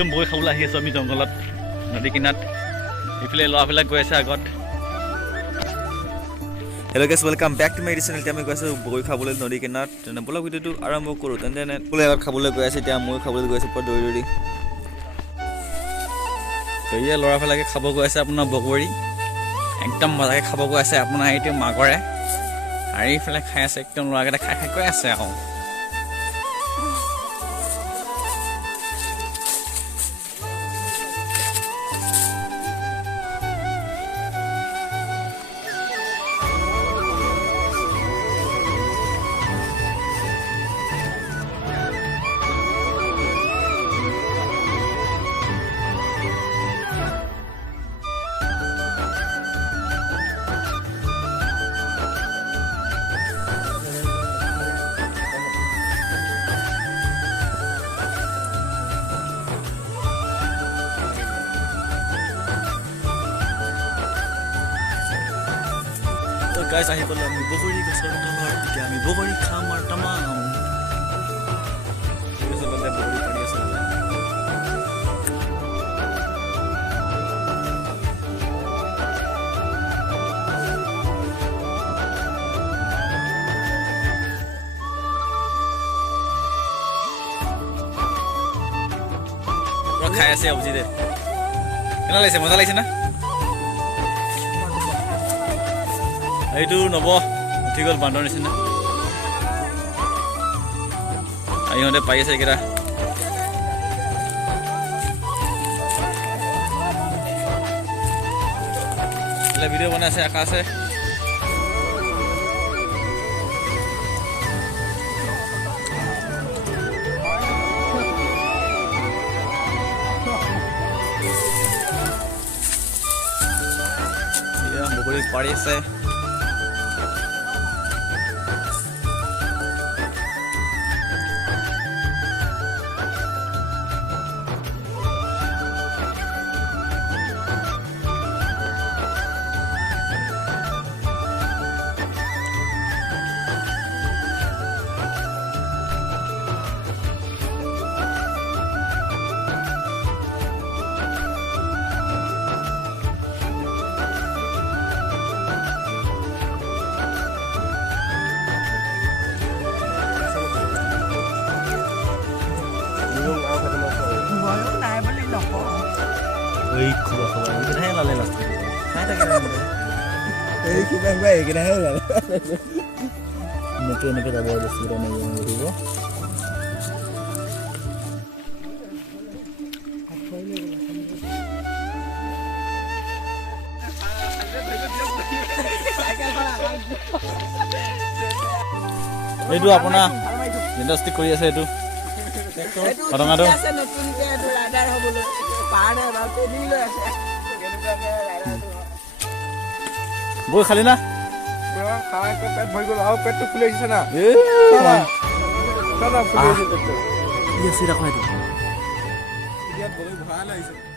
একদম বগৰী খাবলৈ আহি আছোঁ আমি জংঘলত নদী কিনাৰত এইফালে ল'ৰাবিলাক গৈ আছে আগত hello' guys welcome back to my channel এতিয়া আমি গৈ আছোঁ বগৰী খাবলৈ নদী কিনাৰত তেনে ব'লক ভিডিঅ'টো আৰম্ভ কৰোঁ তেনে বোলে আগত খাবলৈ গৈ আছে এতিয়া ময়ো খাবলৈ গৈ আছোঁ পুৰা দৌৰি দৌৰি এয়া ল'ৰাবিলাকে খাব গৈ আছে আপোনাৰ বগৰী একদম মজাকৈ খাব গৈ আছে আপোনাৰ এইটো মাঘৰে আৰু এইফালে খাই আছে একদম ল'ৰাকেইটা খাই খাই গৈ আছে আকৌ গাইছ আহি পালোঁ আমি বগৰী গছৰ তলত এতিয়া আমি বগৰী খাম আৰু তামাম বগৰী পাৰি আছে খাই আছে অভিজিত কেনে লাগিছে মজা লাগিছে না এইটো নব উঠি গ'ল বান্দৰ নিচিনা ইহঁতে পাই আছে এইকেইটা ভিডিঅ' বনাই আছে আকাশে বগৰী পাৰি আছে Ui, khua khua, cái thế là lên là hai tay cái này. Ê, cái này là. Nó kia nó cái ta bồi được gì đây này người đó. এইটো আপোনাৰ ইণ্ডাষ্ট্ৰি কৰি আছে এইটো ঘটনাটো বৈ খালি না পেট ভৰি গ'ল আৰু পেটটো ফুলি আহিছে না ফুলি আহিছে